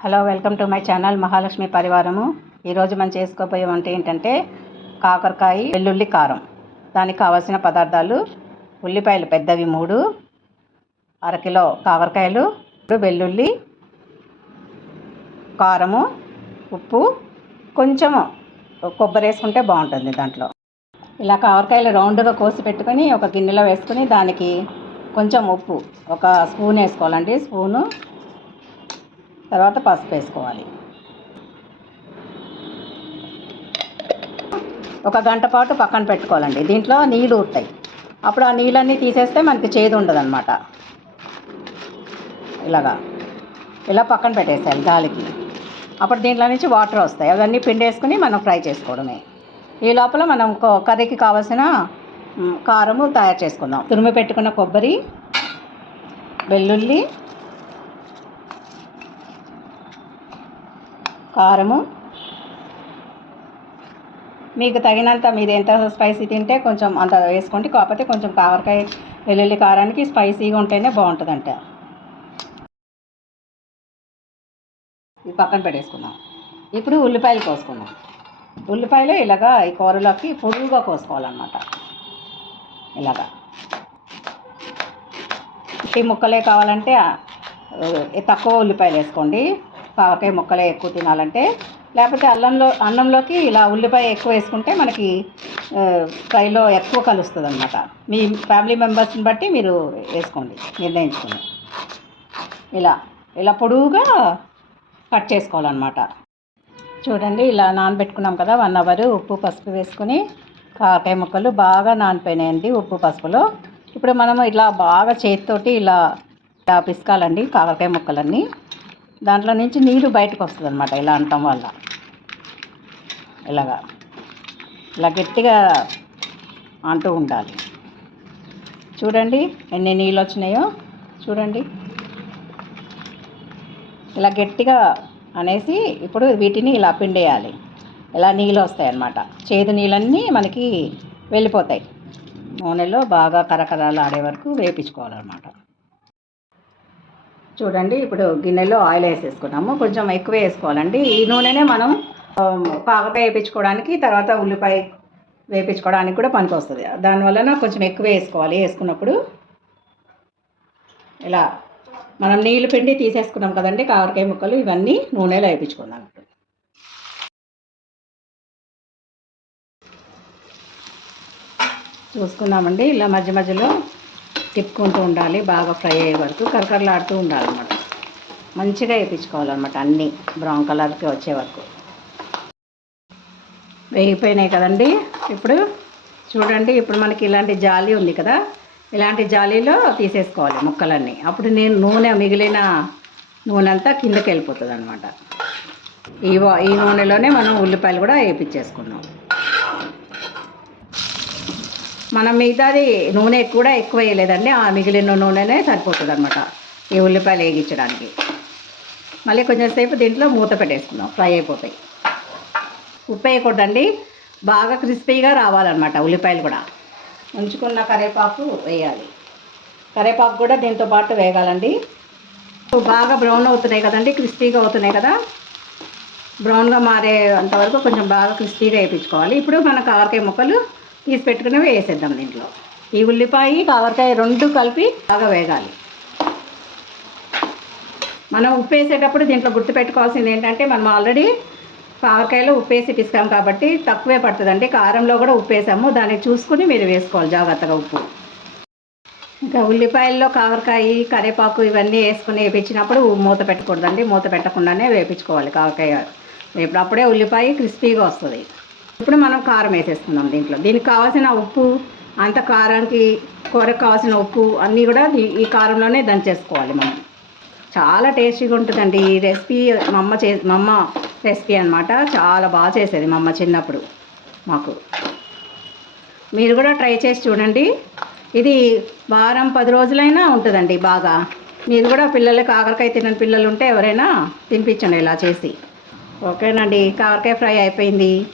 Hello welcome to my channel Mahalakshmi పరివారము. ఈరోజు మనం చేసుకోబోయే వంట ఏంటంటే కాకరకాయ వెల్లుల్లి కారం. దానికి కావాల్సిన పదార్థాలు ఉల్లిపాయలు పెద్దవి మూడు అరకిలో కాకరకాయలు వెల్లుల్లి కారము ఉప్పు కొంచెము కొబ్బరి వేసుకుంటే బాగుంటుంది దాంట్లో. ఇలా కాకరకాయలు రౌండ్గా కోసి పెట్టుకొని ఒక గిన్నెలో వేసుకొని దానికి కొంచెం ఉప్పు ఒక స్పూన్ వేసుకోవాలండి. స్పూను తర్వాత పసుపు వేసుకోవాలి. ఒక గంట పాటు పక్కన పెట్టుకోవాలండి. దీంట్లో నీళ్ళు ఊరుతాయి. అప్పుడు ఆ నీళ్ళన్నీ తీసేస్తే మనకి చేదు ఉండదన్నమాట. ఇలాగా. ఇలా పక్కన పెట్టేసేయాలి గాలికి. అప్పుడు దీంట్లో నుంచి వాటర్ వస్తాయి. అవన్నీ పిండేసుకుని మనం ఫ్రై చేసుకోవడమే. ఈ లోపల మనం కర్రీకి కావాల్సిన కారము తయారు చేసుకుందాం. తురిమి పెట్టుకున్న కొబ్బరి వెల్లుల్లి కారము. మీకు తగినంత మీరు ఎంత స్పైసీ తింటే కొంచెం అంత వేసుకోండి. కాకపోతే కొంచెం కాకరకాయ వెల్లుల్లి కారానికి స్పైసీగా ఉంటేనే బాగుంటుందంట. ఇది పక్కన పెట్టేసుకుందాం. ఇప్పుడు ఉల్లిపాయలు కోసుకుందాం. ఉల్లిపాయలు ఇలాగా ఈ కూరలోకి పొడుగుగా కోసుకోవాలన్నమాట. ఇలాగా. ఈ ముక్కలే కావాలంటే తక్కువ ఉల్లిపాయలు వేసుకోండి. పావకాయ ముక్కలే ఎక్కువ తినాలంటే లేకపోతే అల్లంలో అన్నంలోకి ఇలా ఉల్లిపాయ ఎక్కువ వేసుకుంటే మనకి ఫ్రైలో ఎక్కువ కలుస్తుంది అనమాట మీ ఫ్యామిలీ మెంబర్స్ని బట్టి మీరు వేసుకోండి నిర్ణయించుకోండి. ఇలా ఇలా పొడువుగా కట్ చేసుకోవాలన్నమాట. చూడండి ఇలా నానబెట్టుకున్నాం కదా వన్ అవర్ ఉప్పు పసుపు వేసుకుని కాకరకాయ ముక్కలు బాగా నానిపోయినాయండి ఉప్పు పసుపులో. ఇప్పుడు మనము ఇలా బాగా చేతితోటి ఇలా పిసుకాలండి కాకరకాయ ముక్కలన్నీ. దాంట్లో నుంచి నీరు బయటకు వస్తుంది అనమాట ఇలా అంటం వల్ల ఇలాగా. ఇలా గట్టిగా అంటూ ఉండాలి. చూడండి ఎన్ని నీళ్ళు వచ్చినాయో చూడండి. ఇలా గట్టిగా అనేసి ఇప్పుడు వీటిని ఇలా పిండేయాలి. ఇలా నీళ్ళు వస్తాయి అన్నమాట. చేదు నీళ్ళన్నీ మనకి వెళ్ళిపోతాయి. నూనెలో బాగా కరకరాలు ఆడే వరకు వేపించుకోవాలన్నమాట. చూడండి ఇప్పుడు గిన్నెలో ఆయిల్ వేసేసుకున్నాము. కొంచెం ఎక్కువ వేసుకోవాలండి. ఈ నూనెనే మనం పాక వేయించుకోవడానికి తర్వాత ఉల్లిపాయ వేయించుకోవడానికి కూడా పనికి వస్తుంది దానివలన కొంచెం ఎక్కువ వేసుకోవాలి. వేసుకున్నప్పుడు ఇలా మనం నీళ్ళు పిండి తీసేసుకున్నాం కదండి కాకరకాయ ముక్కలు ఇవన్నీ నూనెలో వేయించుకుందాం. చూసుకున్నామండి చూసుకుందామండి. ఇలా మధ్య మధ్యలో తిప్పుకుంటూ ఉండాలి బాగా ఫ్రై అయ్యే వరకు కరకరలాడుతూ ఉండాలన్నమాట. మంచిగా వేయించుకోవాలన్నమాట అన్నీ బ్రౌన్ కలర్కి వచ్చే వరకు. వేగిపోయినాయి కదండి? ఇప్పుడు చూడండి ఇప్పుడు మనకి ఇలాంటి జాలి ఉంది కదా? ఇలాంటి జాలీలో తీసేసుకోవాలి ముక్కలన్నీ. అప్పుడు నేను నూనె మిగిలిన నూనె అంతా కిందకి వెళ్ళిపోతుంది అనమాట ఈ ఈ నూనెలోనే మనం ఉల్లిపాయలు కూడా వేయించేసుకున్నాం మనం మిగతాది నూనె కూడా ఎక్కువ వేయలేదండి ఆ మిగిలిన నూనెనే సరిపోతుంది అనమాట ఈ ఉల్లిపాయలు వేగించడానికి. మళ్ళీ కొంచెం సేపు దీంట్లో మూత పెట్టేసుకుందాం. ఫ్రై అయిపోతాయి. ఉప్పు వేయకూడదండి. బాగా క్రిస్పీగా రావాలన్నమాట ఉల్లిపాయలు కూడా. ఉంచుకున్న కరేపాకు వేయాలి. కరివేపాకు కూడా దీంతో పాటు వేగాలండి. బాగా బ్రౌన్ అవుతున్నాయి కదండి క్రిస్పీగా అవుతున్నాయి కదా. బ్రౌన్గా మారే అంతవరకు కొంచెం బాగా క్రిస్పీగా వేయించుకోవాలి. ఇప్పుడు మన కాకరకాయ ముక్కలు తీసి పెట్టుకునేవి వేసేద్దాం దీంట్లో. ఈ ఉల్లిపాయ కాకరకాయ రెండు కలిపి బాగా వేగాలి. మనం ఉప్పు వేసేటప్పుడు దీంట్లో గుర్తుపెట్టుకోవాల్సింది ఏంటంటే మనం ఆల్రెడీ కాకరకాయలో ఉప్పు వేసి పిసుకాం కాబట్టి తక్కువే పడుతుందండి. కారంలో కూడా ఉప్పు వేసాము. దాన్ని చూసుకుని మీరు వేసుకోవాలి జాగ్రత్తగా ఉప్పు. ఇంకా ఉల్లిపాయల్లో కాకరకాయ కరివేపాకు ఇవన్నీ వేసుకుని వేపించినప్పుడు మూత పెట్టకూడదండి. మూత పెట్టకుండానే వేపించుకోవాలి కాకరకాయ. వేపుడు అప్పుడే ఉల్లిపాయ క్రిస్పీగా వస్తుంది. ఇప్పుడు మనం కారం వేసేసుకుందాం దీంట్లో. దీనికి కావాల్సిన ఉప్పు అంత కారానికి కూరకు కావాల్సిన ఉప్పు అన్నీ కూడా ఈ- ఈ కారంలోనే దంచేసుకోవాలి మనం. చాలా టేస్టీగా ఉంటుందండి ఈ రెసిపీ. మా అమ్మ చే మా అమ్మ రెసిపీ అనమాట చాలా బాగా చేసేది మా అమ్మ చిన్నప్పుడు మాకు. మీరు కూడా ట్రై చేసి చూడండి. ఇది వారం పది రోజులైనా ఉంటుందండి బాగా. మీరు కూడా పిల్లలకి కాకరకాయ తినని పిల్లలు ఉంటే ఎవరైనా తినిపించండి ఇలా చేసి. ఓకేనండి. కాకరకాయ ఫ్రై అయిపోయింది.